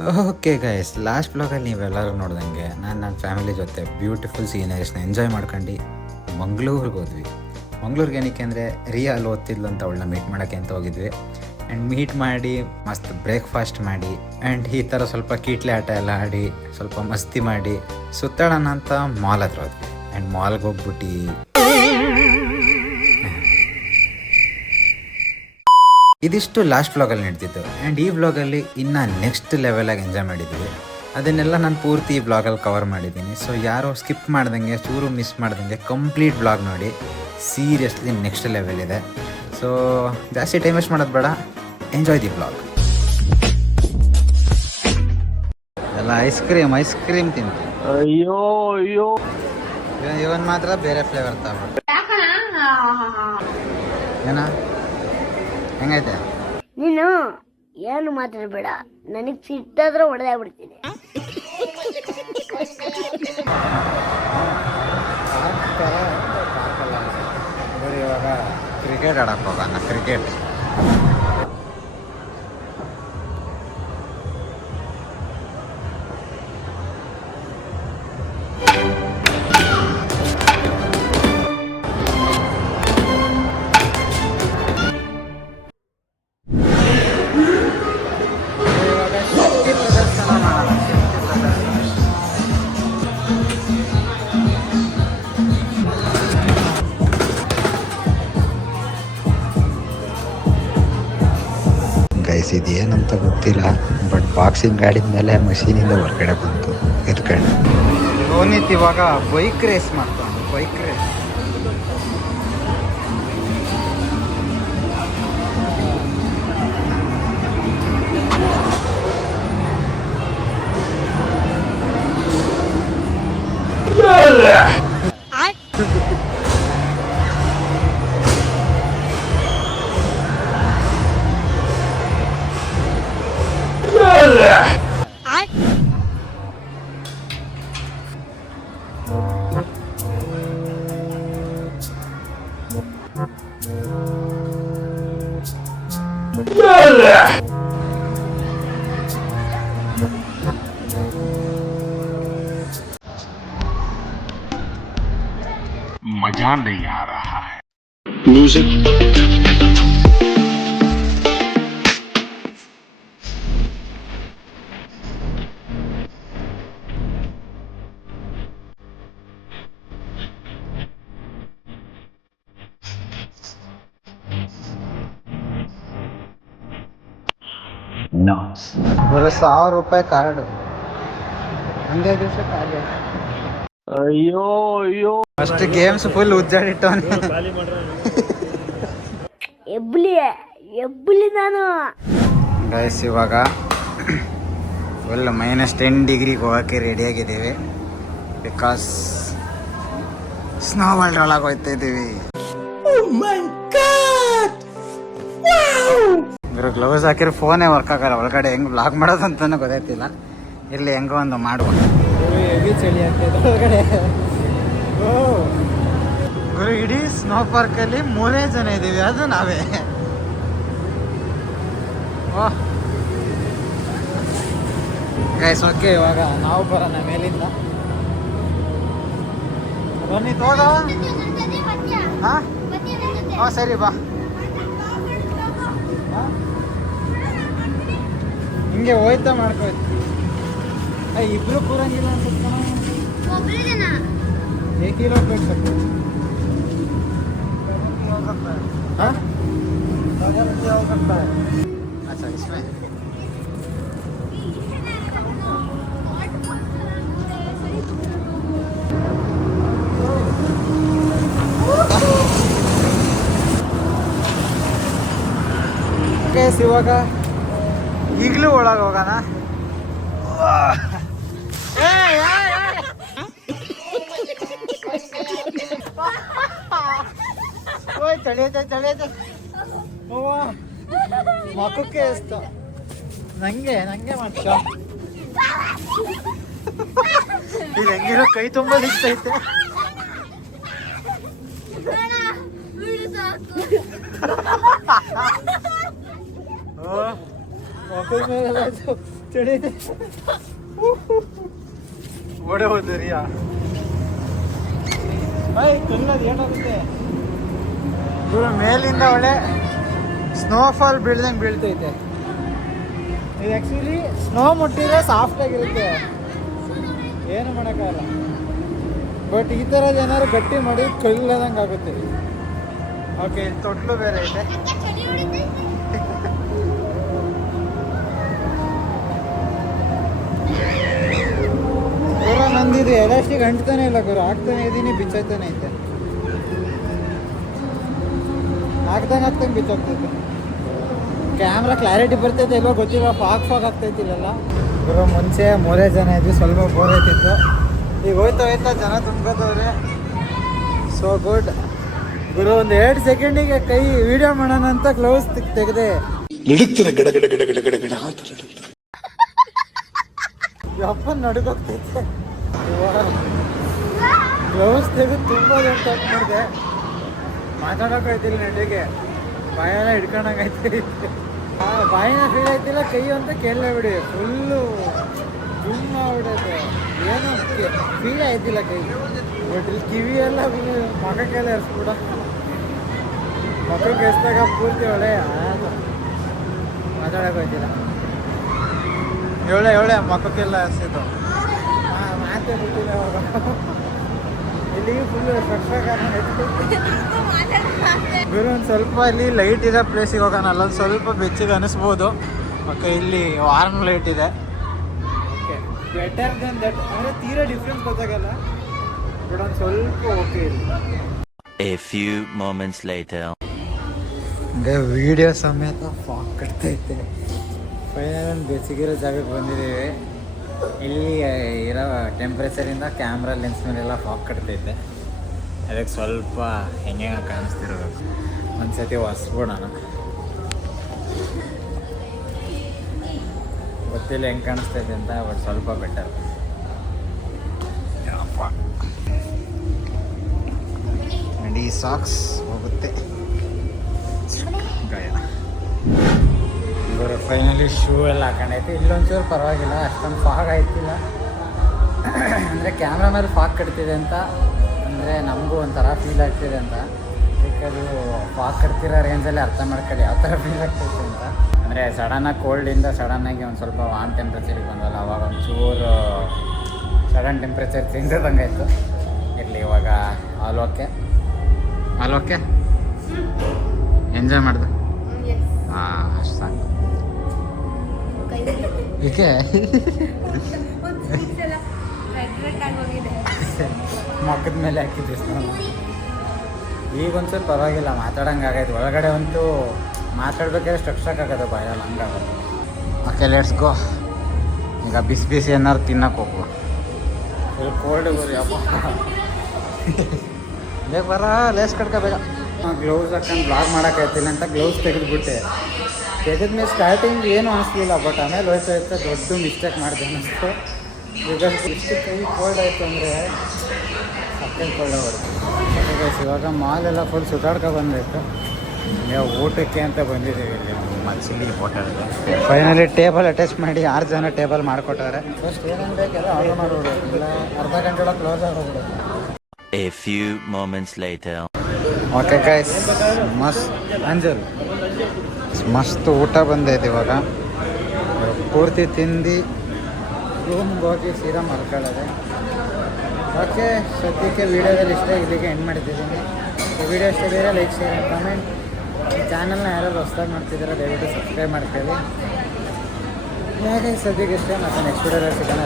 Okay guys, last ಬ್ಲಾಗಲ್ಲಿ ನೀವೆಲ್ಲರೂ ನೋಡ್ದಂಗೆ ನಾನು ನನ್ನ ಫ್ಯಾಮಿಲಿ ಜೊತೆ ಬ್ಯೂಟಿಫುಲ್ ಸೀನರೀಸ್ನ ಎಂಜಾಯ್ ಮಾಡ್ಕೊಂಡು ಮಂಗಳೂರಿಗೆ ಹೋದ್ವಿ. ಮಂಗಳೂರಿಗೆ ಏನಕ್ಕೆ ಅಂದರೆ ರಿಯಾ ಅಲ್ಲಿ ಓದ್ತಿದ್ಲು ಅಂತ ಅವಳನ್ನ ಮೀಟ್ ಮಾಡೋಕ್ಕೆ ಅಂತ ಹೋಗಿದ್ವಿ. ಆ್ಯಂಡ್ ಮೀಟ್ ಮಾಡಿ ಮಸ್ತ್ ಬ್ರೇಕ್ಫಾಸ್ಟ್ ಮಾಡಿ ಆ್ಯಂಡ್ ಈ ಥರ ಸ್ವಲ್ಪ ಕೀಟ್ಲೆ ಆಟ ಎಲ್ಲ ಆಡಿ ಸ್ವಲ್ಪ ಮಸ್ತಿ ಮಾಡಿ ಸುತ್ತಾಡೋಣ ಅಂತ ಮಾಲ್ ಹತ್ರ ಹೋದ್ವಿ. ಆ್ಯಂಡ್ ಮಾಲ್ಗೆ ಹೋಗ್ಬಿಟ್ಟು ಇದಿಷ್ಟು ಲಾಸ್ಟ್ ವ್ಲಾಗಲ್ಲಿ ನಡೆದಿತ್ತು. ಆ್ಯಂಡ್ ಈ ವ್ಲಾಗಲ್ಲಿ ಇನ್ನು ನೆಕ್ಸ್ಟ್ ಲೆವೆಲಾಗಿ ಎಂಜಾಯ್ ಮಾಡಿದ್ವಿ. ಅದನ್ನೆಲ್ಲ ನಾನು ಪೂರ್ತಿ ಈ ವ್ಲಾಗಲ್ಲಿ ಕವರ್ ಮಾಡಿದ್ದೀನಿ. ಸೊ ಯಾರೋ ಸ್ಕಿಪ್ ಮಾಡ್ದಂಗೆ ಚೂರು ಮಿಸ್ ಮಾಡ್ದಂಗೆ ಕಂಪ್ಲೀಟ್ ವ್ಲಾಗ್ ನೋಡಿ. ಸೀರಿಯಸ್ಲಿ ನೆಕ್ಸ್ಟ್ ಲೆವೆಲ್ ಇದೆ. ಸೊ ಜಾಸ್ತಿ ಟೈಮ್ ವೇಸ್ಟ್ ಮಾಡೋದು ಬೇಡ, ಎಂಜಾಯ್ ದಿ ವ್ಲಾಗ್. ಎಲ್ಲ ಐಸ್ ಕ್ರೀಮ್ ತಿಂತೀನಿ. ಅಯ್ಯೋ ಅಯ್ಯೋ, ಇವನ್ ಮಾತ್ರ ಬೇರೆ ಫ್ಲೇವರ್ ತಗೊಂಡು ಏನ ಹೆಂಗೈತೆ? ನೀನು ಏನು ಮಾತಾಡಬೇಡ, ನನಗೆ ಸಿಟ್ಟಾದ್ರೆ ಹೊಡೆದಾಗ್ಬಿಡ್ತೀನಿ. ಇವಾಗ ಕ್ರಿಕೆಟ್ ಆಡಕ್ಕೆ ಹೋಗೋಣ. ಕ್ರಿಕೆಟ್ ಗೈಸ್, ಇದೇನಂತ ಗೊತ್ತಿಲ್ಲ, ಬಟ್ ಬಾಕ್ಸಿಂಗ್ ಆಡಿದ ಮೇಲೆ ಮಷೀನಿಂದ ಹೊರಗಡೆ ಬಂತು ಎತ್ಕೊಂಡು. ರೋನಿತ್ ಇವಾಗ ಬೈಕ್ ರೇಸ್ ಮಾಡ್ತಾನೆ. ಬೈಕ್ ರೇಸ್ मजा नहीं आ रहा है. म्यूजिक ಬರೀ 1000 ರೂಪಾಯಿ ಕಾರ್ಡು. ಹಂಗೆ ದಿವಸ ಕಾರ್ಡ್. ಅಯ್ಯೋ ಅಯ್ಯೋ, ಫಸ್ಟ್ ಗೇಮ್ಸ್ ಫುಲ್ ಉಜ್ಜಾಡಿಟ್ಟು ಎಬ್ಬಲಿ ನಾನು. ಗೈಸ್, ಇವಾಗ ಫುಲ್ -10 ಡಿಗ್ರಿಗೆ ಹೋಗೋಕ್ಕೆ ರೆಡಿಯಾಗಿದ್ದೀವಿ. ಬಿಕಾಸ್ ಸ್ನೋ ವರ್ಲ್ಡ್ ಒಳಗೆ ಹೋಗ್ತಾ ಇದ್ದೀವಿ. ಇವರು ಗ್ಲೌಸ್ ಹಾಕಿರೋ ಫೋನೇ ವರ್ಕ್ ಆಗಲ್ಲ. ಒಳಗಡೆ ಹೆಂಗೆ ಬ್ಲಾಗ್ ಮಾಡೋದು ಅಂತಾನೆ ಗೊತ್ತಾಯ್ತಿಲ್ಲ. ಇಲ್ಲಿ ಹೆಂಗೋ ಒಂದು ಮಾಡುವ. ಚಳಿ ಆಗ್ತದೆ ಒಳಗಡೆ. ಗುರು, ಇಡೀ ಸ್ನೋ ಪಾರ್ಕಲ್ಲಿ 3 ಜನ ಇದ್ದೀವಿ, ಅದು ನಾವೇ. ಗೈಸ್, ಓಕೆ, ಇವಾಗ ನಾವು ಬರೋಣ ಮೇಲಿಂದ. ಬನ್ನಿ ತೋದ. ಹಾಂ ಸರಿ, ಬಾ. ಹಿಂಗೆ ಹೋಯ್ತಾ ಮಾಡ್ಕೋಯ್ತು. ಇಬ್ರು ಕೂರಂಗಿಲ್ಲ ಅನ್ಸುತ್ತೆ. ಏಕಿಲೋ ಬೇಕು. ಹಾಂ अच्छा, इसमें ಇವಾಗ ಈಗಲೂ ಒಳಗೆ ಹೋಗೋಣ. ಚಳಿಯತೆ ಮಕ್ಕಕ್ಕೆ ಇಷ್ಟ. ನಂಗೆ ಮಾಡ್ತ ಇದು ಹೆಂಗಿರೋ ಕೈ ತುಂಬ ಸಿಗ್ತೈತೆ. ಮಕ್ಕಳ ಮೇಲೆ ಚಳಿ ಓಡೆ ಹೋದ ರಿಯಾ ಕಲ್ಲದು ಏನಾಗುತ್ತೆ ಇವರು ಮೇಲಿಂದ ಒಳ್ಳೆ ಸ್ನೋಫಾಲ್ ಬೀಳ್ದಂಗೆ ಬೀಳ್ತೈತೆ. ಇದು ಆ್ಯಕ್ಚುಲಿ ಸ್ನೋ ಮುಟ್ಟಿದ್ರೆ ಸಾಫ್ಟ್ ಆಗಿರುತ್ತೆ, ಏನು ಮಾಡೋಕ್ಕಾಗಲ್ಲ. ಬಟ್ ಈ ಥರದ್ದು ಏನಾದ್ರು ಗಟ್ಟಿ ಮಾಡಿ ಕಲ್ಲದಂಗೆ ಆಗುತ್ತೆ. ಓಕೆ, ಇಲ್ಲಿ ತೊಟ್ಲು ಬೇರೆ ಐತೆ. ಗುರು ನಂದಿದು ಎಲಾಸ್ಟಿಕ್ ಅಂಟ್ತಾನೆ ಇಲ್ಲ ಗುರು, ಹಾಕ್ತಾನೆ ಇದ್ದೀನಿ ಬಿಚ್ಚೋಗ್ತಾನೆ ಐತೆ, ಹಾಕ್ದಂಗೆ ಬಿಚ್ಚೋಗ್ತೈತೆ. ಕ್ಯಾಮ್ರಾ ಕ್ಲಾರಿಟಿ ಬರ್ತೈತೆ ಇಲ್ವೋ ಗೊತ್ತಿಲ್ಲ, ಫಾಗ್ ಆಗ್ತೈತಿಲ್ಲ ಗುರು. ಮುಂಚೆ 3 ಜನ ಇದ್ವಿ, ಸ್ವಲ್ಪ ಬೋರ್ ಐತಿತ್ತು. ಈಗ ಹೋಯ್ತಾ ಜನ ತುಂಬ್ಕೋತವ್ರೆ. ಸೋ ಗುಡ್ ಗುರು. ಒಂದು 2 ಸೆಕೆಂಡಿಗೆ ಕೈ ವಿಡಿಯೋ ಮಾಡೋಣ ಅಂತ ಗ್ಲೌಸ್ ತೆಗೆದೆ. ಅಪ್ಪ ನಡುಗೋಗ್ತೈತೆ. ಗ್ಲೌಸ್ ತೆಗೆದು ತುಂಬ ತಪ್ಪು ಮಾಡಿದೆ. ಮಾತಾಡೋಕ್ಕಾಯ್ತಿಲ್ಲ ನೆಟ್ಟಿಗೆ, ಬಾಯೆಲ್ಲ ಹಿಡ್ಕೊಂಡಂಗೈತೆ. ಬಾಯಿನ ಫೀಲ್ ಆಯ್ತಿಲ್ಲ, ಕೈ ಅಂತ ಕೇಳಲೇ ಬಿಡಿ, ಫುಲ್ಲು ಜುಮ್ ಆಗ್ಬಿಡೈತೆ. ಏನೋ ಫೀಲ್ ಆಯ್ತಿಲ್ಲ ಕೈ. ಬಟ್ ಇಲ್ಲಿ ಕಿವಿ ಎಲ್ಲ ಮಖಕ್ಕೆಲ್ಲ ಎರ್ಸ್ಬಿಡ, ಮಖಕ್ಕೆ ಎಸ್ದಾಗ ಪೂರ್ತಿ ಒಳ್ಳೆ ಮಾತಾಡೋಕ್ಕಾಯ್ತಿಲ್ಲ. ಏಳೆ ಮಖಕ್ಕೆಲ್ಲ ಎರ್ಸಿದ್ದು ಮಾತೇ ಬಿಟ್ಟಿಲ್ಲ ಅವಾಗ. ಇಲ್ಲಿಗೆ ಫುಲ್ಲು ಗುರು. ಒಂದು ಸ್ವಲ್ಪ ಇಲ್ಲಿ ಲೈಟ್ ಇದೆ ಪ್ಲೇಸಿಗೆ ಹೋಗೋಣ, ಅಲ್ಲೊಂದು ಸ್ವಲ್ಪ ಬೆಚ್ಚಿಗೆ ಅನಿಸ್ಬೋದು. ಓಕೆ, ಇಲ್ಲಿ ವಾರ್ಮ್ ಲೈಟ್ ಇದೆ. Okay, better then that. ಅಂದರೆ ತೀರಾ ಡಿಫ್ರೆನ್ಸ್ ಗೊತ್ತಾಗಲ್ಲ, ಬಟ್ ಒಂದು ಸ್ವಲ್ಪ ಓಕೆ ಇಲ್ಲಿ. A few moments later. ಹಂಗೆ ವಿಡಿಯೋ ಸಮೇತ ಫಾಗ್ ಕಟ್ತೈತೆ. ಫೈನಲ್ ಒಂದು ಬೆಚ್ಚಗಿರೋ ಜಾಗಕ್ಕೆ ಬಂದಿದ್ದೀವಿ. ಇಲ್ಲಿ ಇರೋ ಟೆಂಪ್ರೇಚರಿಂದ ಕ್ಯಾಮ್ರಾ ಲೆನ್ಸ್ ಮೇಲೆಲ್ಲ ಫಾಗ್ ಕಟ್ತೈತೆ. ಅದಕ್ಕೆ ಸ್ವಲ್ಪ ಹೆಂಗೆ ಕಾಣಿಸ್ತಿರೋದು. ಒಂದು ಸತಿ ಒರೆಸ್ಬಿಡೋಣ. ಗೊತ್ತಿಲ್ಲ ಹೆಂಗೆ ಕಾಣಿಸ್ತೈತೆ ಅಂತ, ಬಟ್ ಸ್ವಲ್ಪ ಬೆಟರ್. ಅಂಡ್ ಈ ಸಾಕ್ಸ್ ಹೋಗುತ್ತೆ ಗಾಯ. ಇವರು ಫೈನಲಿ ಶೂ ಎಲ್ಲ ಹಾಕೊಂಡೈತೆ. ಇಲ್ಲೊಂಚೂರು ಪರವಾಗಿಲ್ಲ, ಅಷ್ಟೊಂದು ಫಾಗ್ ಆಯ್ತಿಲ್ಲ. ಅಂದರೆ ಕ್ಯಾಮ್ರಾ ಮೇಲೆ ಫಾಗ್ ಕಟ್ತಿದೆ ಅಂತ, ಅಂದರೆ ನಮಗೂ ಒಂಥರ ಫೀಲ್ ಆಗ್ತಿದೆ ಅಂತ. ಅದಕ್ಕೆ ಅದು ಫಾಗ್ ಕಟ್ತಿರೋ ರೇಂಜಲ್ಲಿ ಅರ್ಥ ಮಾಡ್ಕೊಳ್ಳಿ ಯಾವ ಥರ ಫೀಲ್ ಆಗ್ತೈತೆ ಅಂತ. ಅಂದರೆ ಸಡನ್ನಾಗಿ ಕೋಲ್ಡಿಂದ ಸಡನ್ನಾಗಿ ಒಂದು ಸ್ವಲ್ಪ ವಾಮ್ ಟೆಂಪ್ರೇಚರಿಗೆ ಬಂದಲ್ಲ, ಅವಾಗ ಒಂಚೂರು ಸಡನ್ ಟೆಂಪ್ರೇಚರ್ ಚೇಂಜ್ ಆದಂಗೆ ಆಯಿತು. ಇರಲಿ, ಇವಾಗ ಆಲ್ ಓಕೆ ಎಂಜಾಯ್ ಮಾಡಿದೆ. ಹಾಂ, ಅಷ್ಟು ಸಾಕು. ಏಕೆ ಮಕ್ಕದ ಮೇಲೆ ಹಾಕಿದ್ವಿ ಸ್ನಾನ. ಈಗ ಒಂದ್ಸಲ ಪರವಾಗಿಲ್ಲ, ಮಾತಾಡಂಗೆ ಆಗೈತೆ. ಒಳಗಡೆ ಅಂತೂ ಮಾತಾಡ್ಬೇಕಾದ್ರೆ ಸ್ಟ್ರಕ್ ಆಗೋದು ಬಾಯಲ್ಲ, ಹಂಗಾಗೋದು. Okay, let's go. ಈಗ ಬಿಸಿ ಏನಾದ್ರು ತಿನ್ನಕ್ಕೆ ಹೋಗುವ. ಫುಲ್ ಕೋಲ್ಡ್ ಗುರಿ ಅಪ್ಪ. ಬೇಗ ಬರ, ಲೇಸ್ ಕಟ್ಕೋಬೇಕ. ಗ್ಲೌಸ್ ಹಾಕೊಂಡು ಬ್ಲಾಗ್ ಮಾಡೋಕ್ಕಾಯ್ತಿಲ್ಲ ಅಂತ ಗ್ಲೌಸ್ ತೆಗೆದುಬಿಟ್ಟೆ. ತೆಗೆದ್ಮೇಲೆ ಸ್ಟಾರ್ಟಿಂಗ್ ಏನೂ ಅನಿಸ್ಲಿಲ್ಲ, ಬಟ್ ಆಮೇಲೆ ಹೋಯ್ತಾ ದೊಡ್ಡ ಮಿಸ್ಟೇಕ್ ಮಾಡಿದೆ ಅನ್ನಿಸ್ತು. ಈಗ ಇಷ್ಟು ಕೈ ಕೋಲ್ಡ್ ಆಯಿತು ಅಂದರೆ ಸಕ್ಕರೆ ಕೋಲ್ಡ್ ಆಗುತ್ತೆ. ಇವಾಗ ಮಾಲೆಲ್ಲ ಫುಲ್ ಸುತ್ತಾಡ್ಕೊ ಬಂದಿತ್ತು. ಈಗ ಊಟಕ್ಕೆ ಅಂತ ಬಂದಿದ್ದೀವಿ ಇಲ್ಲಿ ಮಚ್ಲಿ ಹೋಟೆಲ್ಗೆ. ಫೈನಲಿ ಟೇಬಲ್ ಅಟ್ಯಾಚ್ ಮಾಡಿ 6 ಜನ ಟೇಬಲ್ ಮಾಡಿಕೊಟ್ಟವ್ರೆ. ಫಸ್ಟ್ ಏನೇನು ಬೇಕೆಲ್ಲ ಆರ್ಡರ್ ಮಾಡಿಬಿಡೋದು, ಇಲ್ಲ ಅರ್ಧ ಗಂಟೆ ಒಳಗೆ ಕ್ಲೋಸ್ ಆಗೋಗ್ಬಿಡುತ್ತೆ. A few moments later. Okay guys, ಮಸ್ತ್ ಅಂಜಲ್ ಮಸ್ತ್ ಊಟ ಬಂದೈತೆ. ಇವಾಗ ಪೂರ್ತಿ ತಿಂದು ರೂಮ್ಗೆ ಹೋಗಿ ಸೀದಾ ಮಲ್ಕೊಳ್ಳೋದೆ. ಓಕೆ, ಸದ್ಯಕ್ಕೆ ವೀಡಿಯೋದಲ್ಲಿ ಇಷ್ಟ, ಇಲ್ಲಿಗೆ ಎಂಡ್ ಮಾಡ್ತಿದ್ದೀನಿ. ವಿಡಿಯೋ ಇಷ್ಟ ಬೇರೆ ಲೈಕ್, ಶೇರ್, ಕಮೆಂಟ್. ಈ ಚಾನಲ್ನ ಯಾರು ಹೊಸ್ದಾಗಿ ಮಾಡ್ತಿದ್ದೀರ ದಯವಿಟ್ಟು ಸಬ್ಸ್ಕ್ರೈಬ್ ಮಾಡ್ಕೊಳ್ಳಿ. ಹಾಗೆ ಸದ್ಯಕ್ಕೆ ಇಷ್ಟ, ಮತ್ತು ನೆಕ್ಸ್ಟ್ ವಿಡಿಯೋದಲ್ಲಿ ಸಿಗೋಣ.